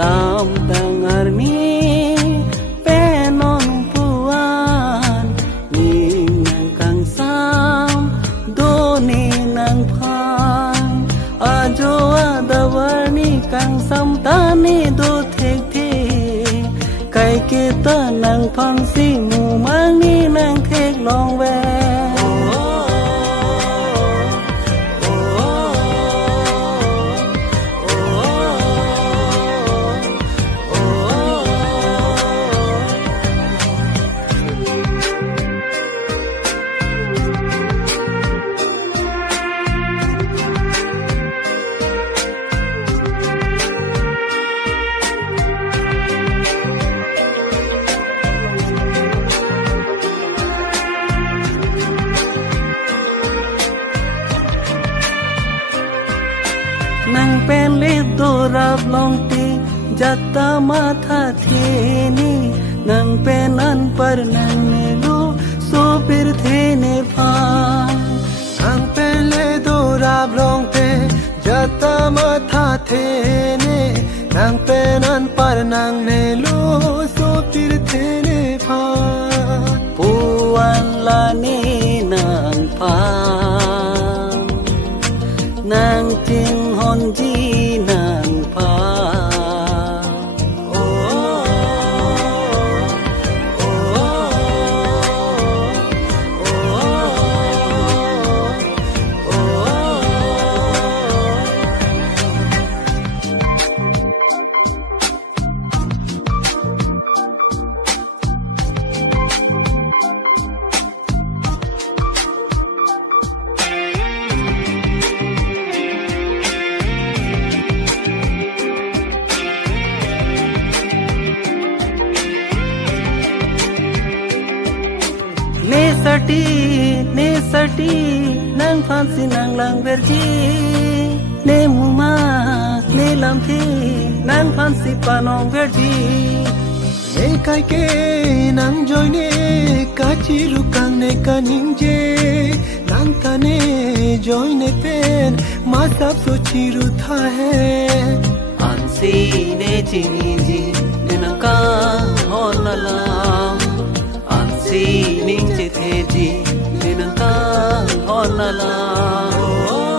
dam tangar ni penon puan ni nang kang sam do ni nang phan ajo adawar ni kang sam ta ni do thek the kai ke ta nang phang si mu mang ni nang thek long ve nang pen le do rap long ti jatta matha the ni nang pen an par nang ne lu so pir the ne pha nang pen le do rap long te jatta matha the ne nang pen an par nang ne lu so pir the ne pha puan la ni nang pha nang tin hon ji nang pha ne sati nang phansi nang lang verji ne muma ne lam thi nang phansi panong verji ne kai ke nang joy ne ka chi ru kang ne ka ning je nang ka ne joy ne pen ma sab so chi ru tha hai an si ne chi ji ne nang ka hon la lam an si ning che the ji ne nang ka hon la lam